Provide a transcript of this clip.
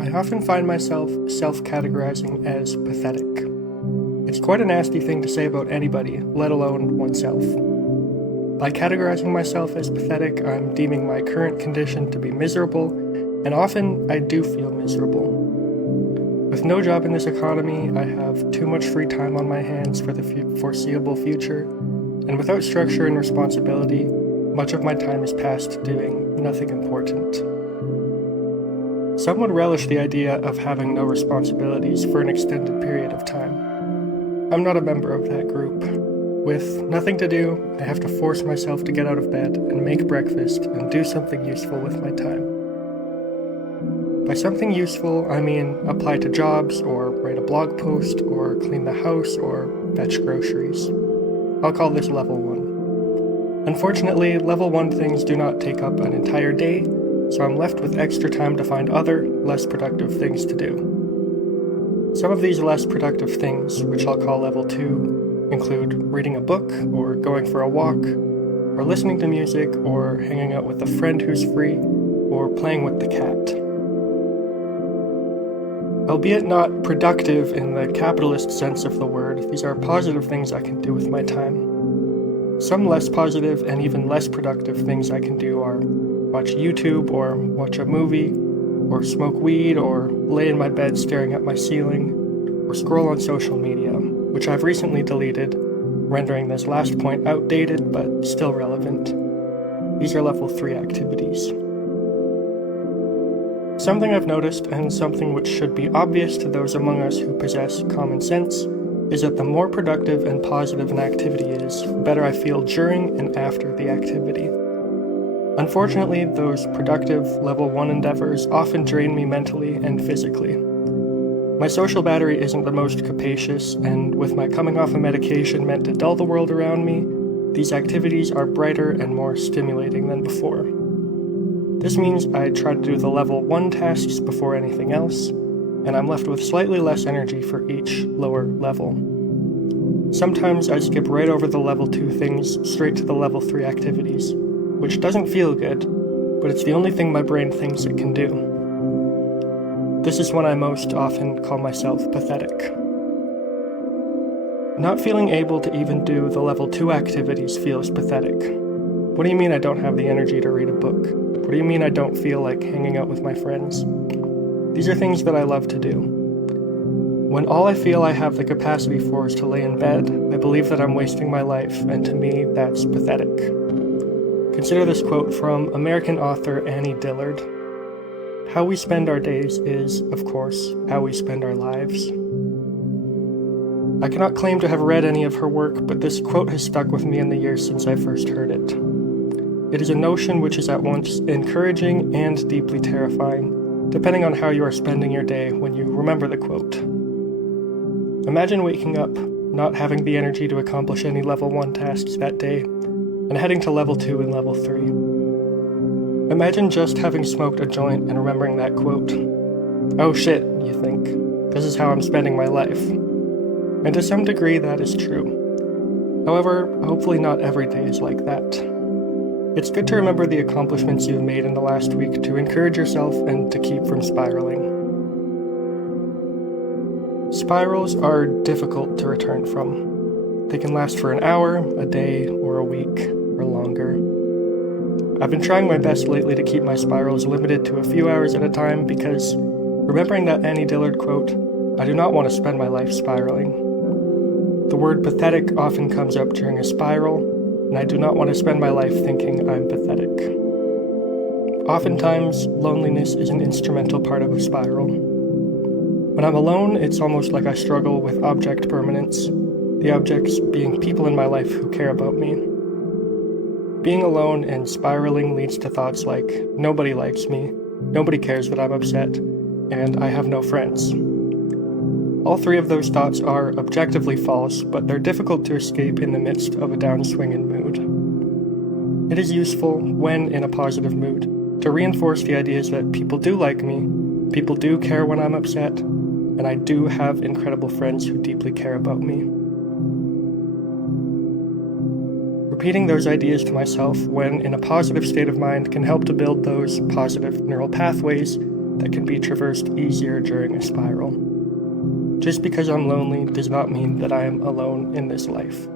I often find myself self-categorizing as pathetic. It's quite a nasty thing to say about anybody, let alone oneself. By categorizing myself as pathetic, I'm deeming my current condition to be miserable, and often I do feel miserable. With no job in this economy, I have too much free time on my hands for the foreseeable future, and without structure and responsibility, much of my time is passed doing nothing important. Some would relish the idea of having no responsibilities for an extended period of time. I'm not a member of that group. With nothing to do, I have to force myself to get out of bed and make breakfast and do something useful with my time. By something useful, I mean apply to jobs, or write a blog post, or clean the house, or fetch groceries. I'll call this level 1. Unfortunately, level 1 things do not take up an entire day, so I'm left with extra time to find other, less productive things to do. Some of these less productive things, which I'll call level 2, include reading a book, or going for a walk, or listening to music, or hanging out with a friend who's free, or playing with the cat. Albeit not productive in the capitalist sense of the word, these are positive things I can do with my time. Some less positive and even less productive things I can do are watch YouTube, or watch a movie, or smoke weed, or lay in my bed staring at my ceiling, or scroll on social media, which I've recently deleted, rendering this last point outdated but still relevant. These are level 3 activities. Something I've noticed, and something which should be obvious to those among us who possess common sense, is that the more productive and positive an activity is, the better I feel during and after the activity. Unfortunately, those productive level 1 endeavors often drain me mentally and physically. My social battery isn't the most capacious, and with my coming off a medication meant to dull the world around me, these activities are brighter and more stimulating than before. This means I try to do the level 1 tasks before anything else, and I'm left with slightly less energy for each lower level. Sometimes I skip right over the level 2 things straight to the level 3 activities, which doesn't feel good, but it's the only thing my brain thinks it can do. This is when I most often call myself pathetic. Not feeling able to even do the level 2 activities feels pathetic. What do you mean I don't have the energy to read a book? What do you mean I don't feel like hanging out with my friends? These are things that I love to do. When all I feel I have the capacity for is to lay in bed, I believe that I'm wasting my life, and to me, that's pathetic. Consider this quote from American author Annie Dillard. "How we spend our days is, of course, how we spend our lives." I cannot claim to have read any of her work, but this quote has stuck with me in the years since I first heard it. It is a notion which is at once encouraging and deeply terrifying, depending on how you are spending your day when you remember the quote. Imagine waking up, not having the energy to accomplish any level 1 tasks that day, and heading to level 2 and level 3. Imagine just having smoked a joint and remembering that quote. Oh shit, you think. This is how I'm spending my life. And to some degree that is true. However, hopefully not every day is like that. It's good to remember the accomplishments you've made in the last week to encourage yourself and to keep from spiraling. Spirals are difficult to return from. They can last for an hour, a day, or a week, or longer. I've been trying my best lately to keep my spirals limited to a few hours at a time because, remembering that Annie Dillard quote, I do not want to spend my life spiraling. The word pathetic often comes up during a spiral, and I do not want to spend my life thinking I'm pathetic. Oftentimes, loneliness is an instrumental part of a spiral. When I'm alone, it's almost like I struggle with object permanence, the objects being people in my life who care about me. Being alone and spiraling leads to thoughts like, nobody likes me, nobody cares that I'm upset, and I have no friends. All 3 of those thoughts are objectively false, but they're difficult to escape in the midst of a downswing in mood. It is useful, when in a positive mood, to reinforce the ideas that people do like me, people do care when I'm upset, and I do have incredible friends who deeply care about me. Repeating those ideas to myself when in a positive state of mind can help to build those positive neural pathways that can be traversed easier during a spiral. Just because I'm lonely does not mean that I am alone in this life.